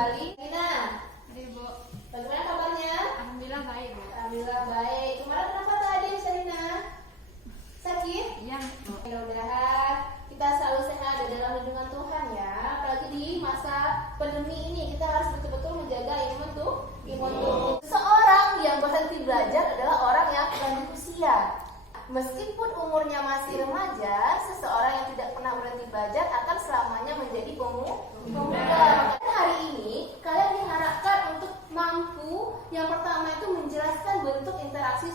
kembali. Nina, Ibu, bagaimana kabarnya? alhamdulillah baik, Bu. Alhamdulillah baik. Kemarin kenapa tadi Nina? Sakit? Iya. Mudah-mudahan kita selalu sehat dan dalam lindungan Tuhan ya. Apalagi di masa pandemi ini kita harus betul-betul menjaga imun tubuh. Seorang yang berhenti belajar adalah orang yang lanjut usia. Meskipun umurnya masih remaja, seseorang yang tidak pernah berhenti belajar akan selamanya menjadi pemuda. Maka hari ini kalian diharapkan untuk mampu yang pertama itu menjelaskan bentuk interaksi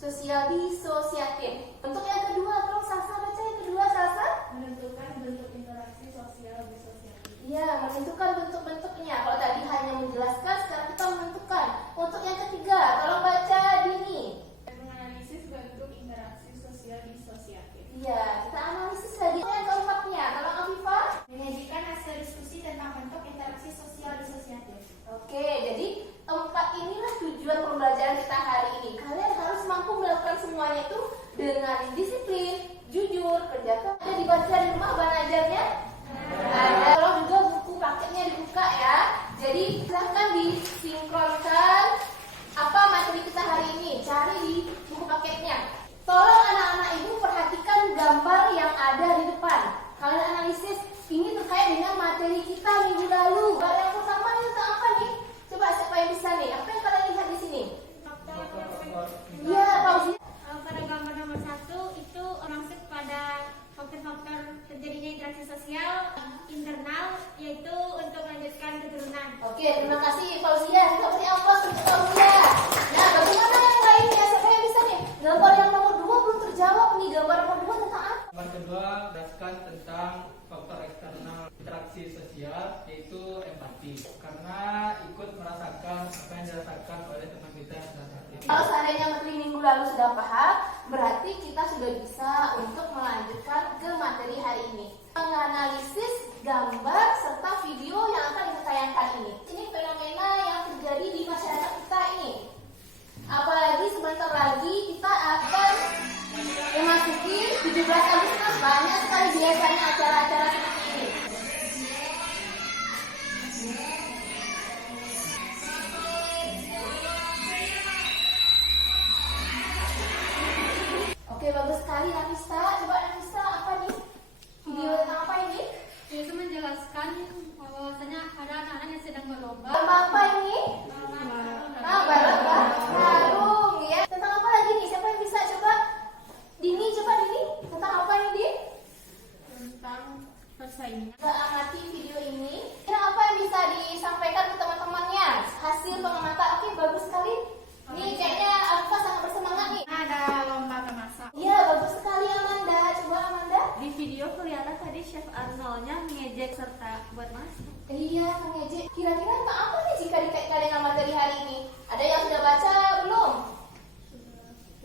sosial disosiatif. Untuk yang kedua, tolong Sasa baca yang kedua, Sasa. Menentukan bentuk interaksi sosial disosiatif. Ya, menentukan bentuk-bentuknya. Kalau tadi hanya menjelaskan, sekarang kita menentukan. Untuk yang ketiga, tolong baca Dini. Menganalisis bentuk interaksi sosial disosiatif. Iya, kita analisis lagi. Yang keempatnya, tolong Afifah. Menyajikan hasil diskusi tentang bentuk interaksi sosial disosiatif. Oke, jadi empat inilah tujuan pembelajaran kita hari ini. Kalian harus mampu melakukan semuanya itu dengan disiplin, jujur, kerjakan. Ada dibaca di rumah belajarnya? Ada. Tolong juga buku paketnya dibuka ya. Jadi silahkan disinkronkan apa materi kita hari ini. Cari di buku paketnya. Tolong anak-anak ibu perhatikan gambar yang ada di depan. Kalian analisis ini terkait dengan materi kita minggu lalu. Gambar yang pertama ini tentang apa nih? Coba siapa yang bisa nih? Apa yang kalian lihat di sini? Iya, Fauzi. Pada gambar nomor 1 itu masuk pada faktor-faktor terjadinya interaksi sosial internal, yaitu untuk melanjutkan keturunan. Oke, terima kasih Fauzia. Kita beri aplaus untuk Fauzia. Nah, bagaimana yang lainnya? Siapa yang bisa nih? Gambar yang nomor 2 belum terjawab nih. Gambar nomor 2 tentang apa? Gambar kedua berdasarkan tentang faktor eksternal interaksi sosial, yaitu empati, karena ikut merasakan apa yang dirasakan oleh teman kita yang sedang sakit. Kalau seandainya materi minggu lalu sudah paham, berarti kita sudah bisa untuk melanjutkan ke materi hari ini. Menganalisis gambar serta video yang akan kita tayangkan ini. Ini fenomena yang terjadi di masyarakat kita ini. Apalagi sebentar lagi kita akan memasuki 17 Agustus. Banyak sekali biasanya acara-acara seperti ini. Oke, bagus sekali Nafisa. Coba Nafisa, apa nih? Video tentang apa ini? Yaitu menjelaskan bahwasanya ada anak-anak yang sedang berlomba. Lomba apa ini? Karung ya. Tentang apa lagi nih? Siapa yang bisa coba? Dini, coba Dini. Tentang apa ini, Din? Tentang persaingan. Kita amati video ini. Kira apa yang bisa disampaikan ke teman-temannya? Hasil pengamatan. Oke, bagus sekali. Nih kayaknya Alfa sangat bersemangat nih. Ada lomba memasak. Iya, bagus sekali Amanda. Coba Amanda. Di video kelihatan tadi Chef Arnoldnya mengejek serta buat masak. Iya, mengejek. Kira-kira tentang apa nih jika dikaitkan dengan materi hari ini? Ada yang sudah baca belum?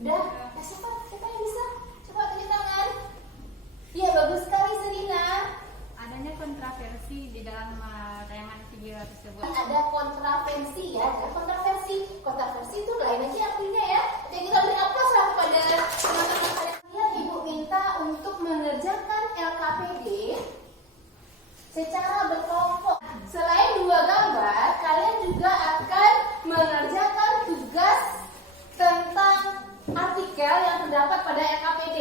Udah? Nah, siapa yang bisa? Coba tunjuk tangan. Iya, bagus sekali Serina. Adanya kontroversi di dalam tayangan video tersebut. Ada kontroversi ya, ada kontroversi. Kontroversi itu lain aja artinya ya. Jadi kita beri aplaus lah kepada teman-teman kalian. Ibu minta untuk mengerjakan LKPD secara berkelompok. Selain 2 gambar, kalian juga akan mengerjakan tugas tentang artikel yang terdapat pada LKPD.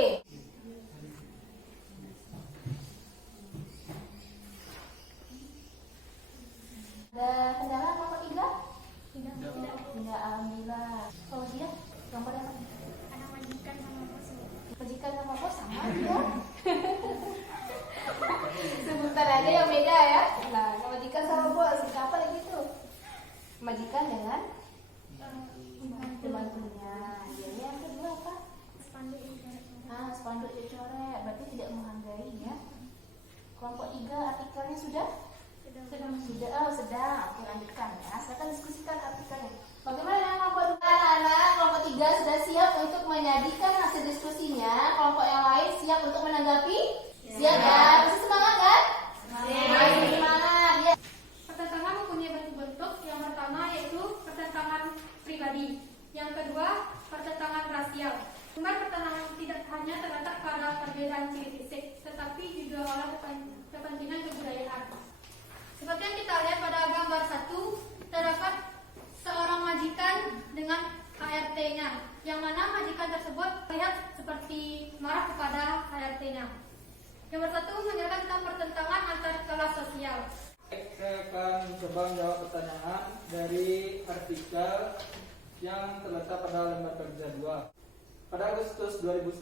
Ada kendala nomor 3? Tidak, alhamdulillah. Kalau dia, gambar apa? Ada majikan sama bos. Majikan sama bos sama ya. Sebutan aja yang beda ya. Nah, majikan sama bos, apa lagi tuh? Majikan dengan pembantunya. Jadi yang kedua apa? Spanduk dicoret. Berarti tidak menghargai ya. Kelompok 3 artikelnya sudah? Sudah, sedang. Oke, lanjutkan ya. Silakan diskusikan artikelnya. Bagaimana dengan kelompok 2? Anak-anak, kelompok 3 sudah siap untuk menyajikan hasil diskusinya. Kelompok yang lain siap untuk menanggapi? Siap ya? Masih semangat kan? Masih semangat ya. Pertentangan mempunyai bentuk-bentuk. Yang pertama yaitu pertentangan pribadi. Yang kedua, pertentangan rasial. Cuman pertentangan tidak hanya terletak pada perbedaan ciri fisik, tetapi juga oleh kepentingan kebudayaan. Seperti yang kita lihat pada gambar tentang pertentangan antar kelas sosial. Saya akan mencoba menjawab pertanyaan dari artikel yang terletak pada lembar kerja 2. Pada Agustus 2019,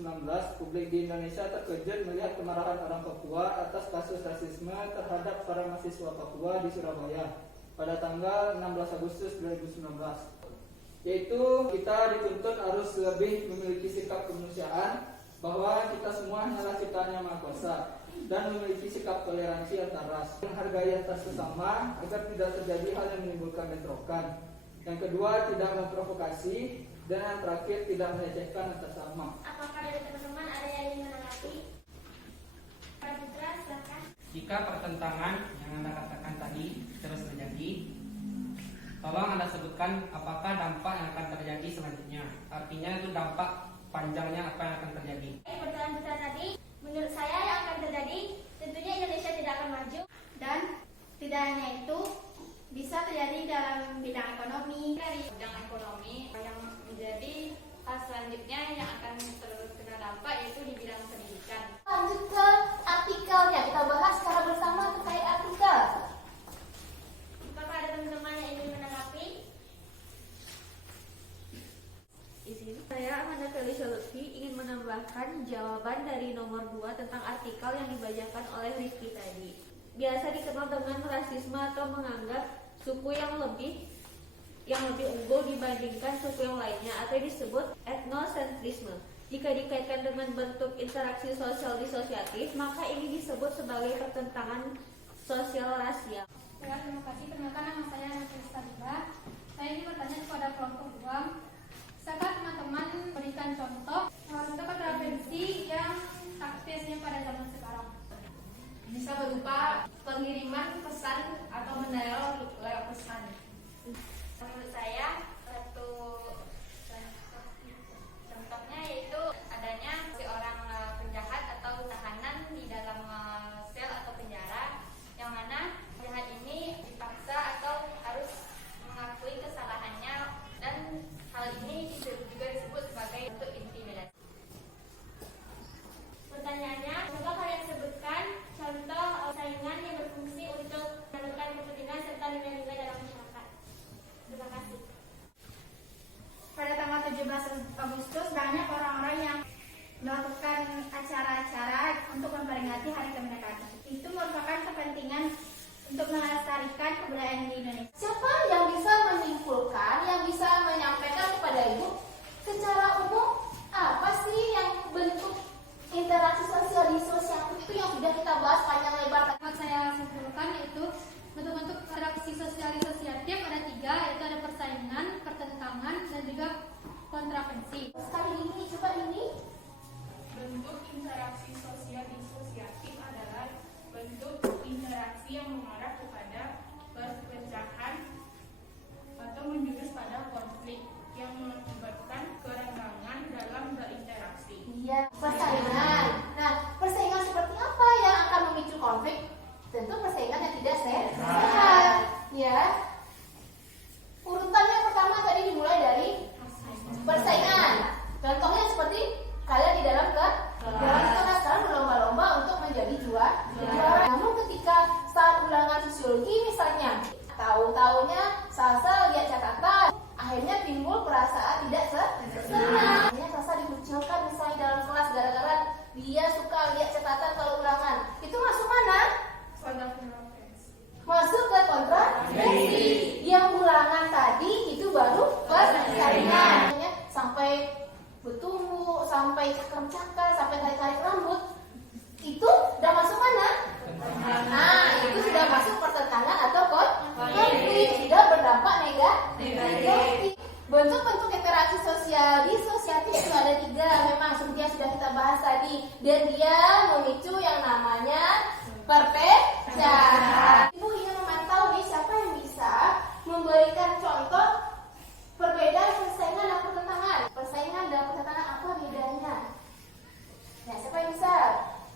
publik di Indonesia terkejut melihat kemarahan orang Papua atas kasus rasisme terhadap para mahasiswa Papua di Surabaya pada tanggal 16 Agustus 2019. Yaitu kita dituntut harus lebih memiliki sikap kemanusiaan, bahwa kita semua hanyalah ciptaan yang Maha Kuasa, dan memiliki sikap toleransi antar ras, menghargai antar sesama agar tidak terjadi hal yang menimbulkan bentrokan. Yang kedua, tidak memprovokasi, dan yang terakhir tidak melecehkan antar sesama. Apakah dari teman-teman ada yang ingin menanggapi? Pak Putra, silakan. Jika pertentangan yang Anda katakan tadi terus terjadi, tolong Anda sebutkan apakah dampak yang akan terjadi selanjutnya. Artinya itu dampak panjangnya apa yang akan terjadi. Pertanyaan Putra tadi, menurut saya yang akan terjadi, tentunya Indonesia tidak akan maju. Dan tidak hanya itu, bisa terjadi dalam bidang ekonomi. Dari bidang ekonomi yang menjadi hal selanjutnya yang akan terkena dampak yaitu di bidang pendidikan. Lanjut ke artikelnya, kita bahas secara bersama terkait artikel. Apakah ada teman-teman yang ingin menanggapi? Izin, saya Amanda Felicia Lutfi ingin menambahkan jawaban dari nomor 2 tentang artikel yang dibacakan oleh Rizky tadi. Biasa dikenal dengan rasisme atau menganggap suku yang lebih unggul dibandingkan suku yang lainnya atau disebut etnosentrisme. Jika dikaitkan dengan bentuk interaksi sosial disosiatif, maka ini disebut sebagai pertentangan sosial rasial. Ya, terima kasih. Perkenalkan nama saya Nafisa Saribah. Saya ingin bertanya kepada kelompok 2. Bisakah teman-teman berikan contoh kontravensi yang aktifnya pada zaman sekarang? Bisa berupa pengiriman pesan atau meneror lewat pesan. Menurut saya satu contohnya yaitu adanya seorang penjahat atau tahanan di dalam sel atau penjara, yang mana penjahat ini dipaksa atau harus mengakui kesalahannya, dan hal ini juga disebut sebagai bentuk intimidasi. Pertanyaannya, coba kalian sebutkan contoh saingan yang berfungsi untuk menentukan kepentingan serta nilai-nilai dalam masyarakat. Terima kasih. Pada tanggal 17 Agustus banyak orang-orang yang melakukan acara-acara untuk memperingati Hari Kemerdekaan. Itu merupakan kepentingan untuk melestarikan kebudayaan di Indonesia. Siapa yang bisa menyimpulkan, yang bisa menyampaikan kepada Ibu secara umum apa sih yang bentuk interaksi sosial disosiatif itu yang sudah kita bahas panjang lebar tadi? Dapat saya simpulkan yaitu bentuk-bentuk interaksi sosial disosiatif ada 3, yaitu ada persaingan, pertentangan, dan juga kontravensi. Sekali ini, coba ini. Bentuk interaksi sosial disosiatif adalah bentuk interaksi yang mengarah kepada perpecahan atau menjurus pada konflik yang mengakibatkan kerenggangan dalam berinteraksi. Iya, persaingan. Nah, persaingan seperti apa yang akan memicu konflik? Tentu persaingan yang tidak sehat. Ya. Urutannya pertama tadi dimulai dari persaingan. Contohnya seperti kalian di dalam kelas sekarang berlomba-lomba untuk menjadi juara. Namun ketika saat ulangan sosiologi misalnya, tahu-taunya Salsa lihat catatan, akhirnya timbul perasaan tidak senang. Akhirnya Salsa dikucilkan misalnya dalam kelas gara-gara dia suka lihat catatan kalau ulangan. Itu masuk mana? Masuk ke kontravensi. Yang ulangan tadi itu baru persaingan. Sampai bertumbuh, sampai cakar-cakar, sampai tarik-tarik rambut. Itu udah masuk mana? Nah, itu sudah masuk pertentangan atau konflik, sudah berdampak negatif. Bentuk-bentuk interaksi sosial disosiatif itu ada 3, memang seperti yang sudah kita bahas tadi, dan dia memicu yang namanya perpecahan. Ibu ingin memantau nih siapa yang bisa memberikan contoh perbedaan persaingan dan pertentangan. Persaingan dan pertentangan apa bedanya? Nah, siapa yang bisa?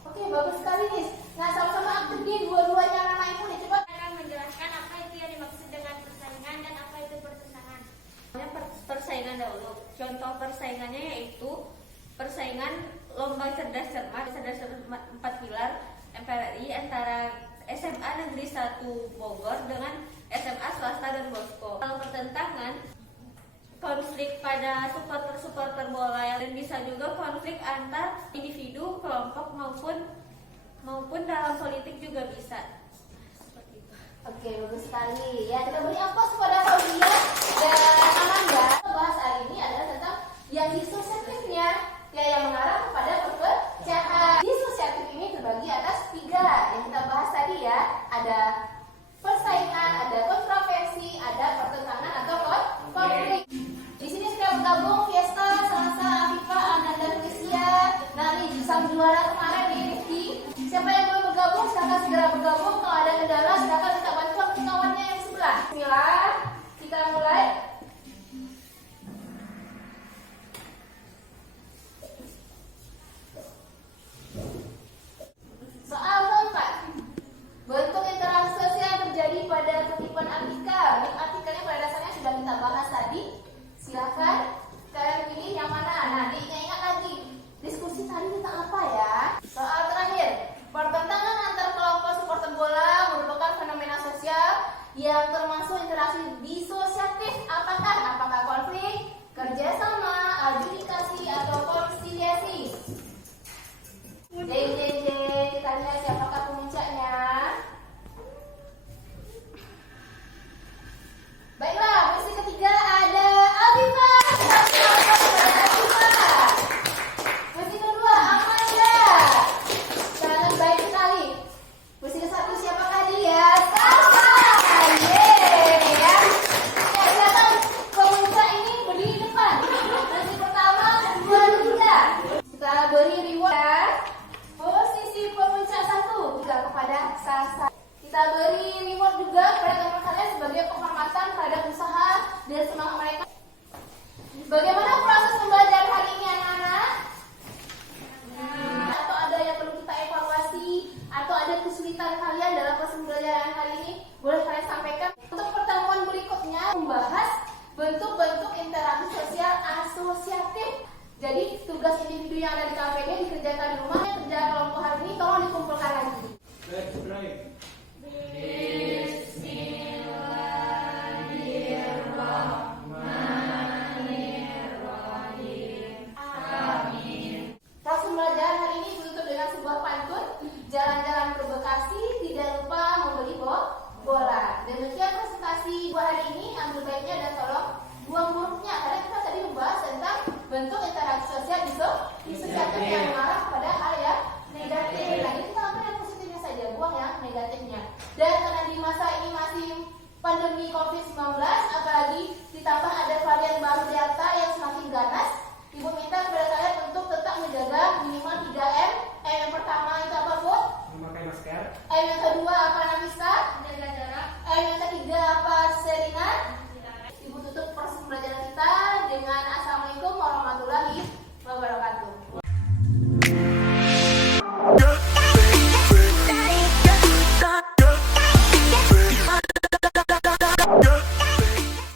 Oke, bagus sekali nih. Nah, sama-sama aktif nih dua-duanya anak ibu nih. Coba Akan menjelaskan apa itu yang dimaksud dengan persaingan dan apa itu pertentangan. Persaingan dahulu. Contoh persaingannya yaitu persaingan lomba cerdas cermat 4 pilar. Yang MPRI antara SMA Negeri 1 Bogor dengan SMA swasta Don Bosco. Kalau pertentangan, konflik pada supporter bola, dan bisa juga konflik antar individu, kelompok maupun dalam politik juga bisa. Seperti itu. Oke, bagus sekali. Ya, kita beri aplaus kepada Claudia dan Amanda. Bahas hari ini adalah tentang yang disosiatifnya, ya, yang mengarah kepada perpecahan. Disosiatif ini terbagi atas 3 yang kita bahas tadi ya. Ada persaingan, ada kontroversi, ada pertentangan atau konflik. Di sini sudah bergabung Fiesta, Salsa, Afifa, Ananda, Felicia, Nani, sang juara kemarin nih Rifki. Siapa yang belum bergabung silakan segera bergabung. Kalau ada kendala silakan minta bantuan ke kawannya yang sebelah. Bismillah, kita mulai. Soal keempat, bentuk interaksi sosial yang terjadi pada kutipan artikel. Yang artikelnya pada dasarnya sudah kita bahas tadi. Silakan kalian pilih yang mana. Nah, diingat lagi diskusi tadi tentang apa ya? Soal terakhir, pertentangan antar kelompok supporter bola merupakan fenomena sosial yang termasuk interaksi disosiatif. Apakah konflik, kerjasama, adjudikasi atau konsiliasi? Kita lihat siapakah pemuncaknya. Baiklah, posisi ketiga ada Afifa. Posisi kedua Amanda. Sangat baik sekali. Posisi ke-1 siapakah dia? Salsa. Yeay, ya. Ya, silakan pemuncak ini berdiri di depan. Posisi pertama, kedua, ketiga. Kita beri reward ya. Posisi pemuncak 1 juga kepada Salsa. Kita beri reward juga kepada teman kalian sebagai penghormatan terhadap usaha dan semangat mereka. Bagaimana proses pembelajaran hari ini anak-anak? Atau ada yang perlu kita evaluasi? Atau ada kesulitan kalian dalam proses pembelajaran hari ini? Boleh kalian sampaikan. Untuk pertemuan berikutnya membahas bentuk-bentuk interaksi sosial asosiatif. Jadi tugas individu yang ada di KPD dikerjakan di rumah. Kerja kelompok hari ini tolong dikumpulkan lagi. Proses pembelajaran hari ini ditutup dengan sebuah pantun. Jalan-jalan ke Bekasi, tidak lupa membeli bola. Demikian presentasi buat hari ini. Ambil baiknya dan tolong buang buruknya. Karena kita tadi membahas tentang bentuk interaksi sosial disosiatif yang mengarah pada hal yang negatif. Nah, ini kita ambil yang positifnya saja, buang yang negatifnya. Dan karena di masa ini masih pandemi COVID-19, apalagi ditambah ada varian baru Delta yang semakin ganas, Ibu minta kepada kalian untuk tetap menjaga minimal 3M. M yang pertama itu apa, Bu? Memakai masker. M yang kedua apa, Nafisa?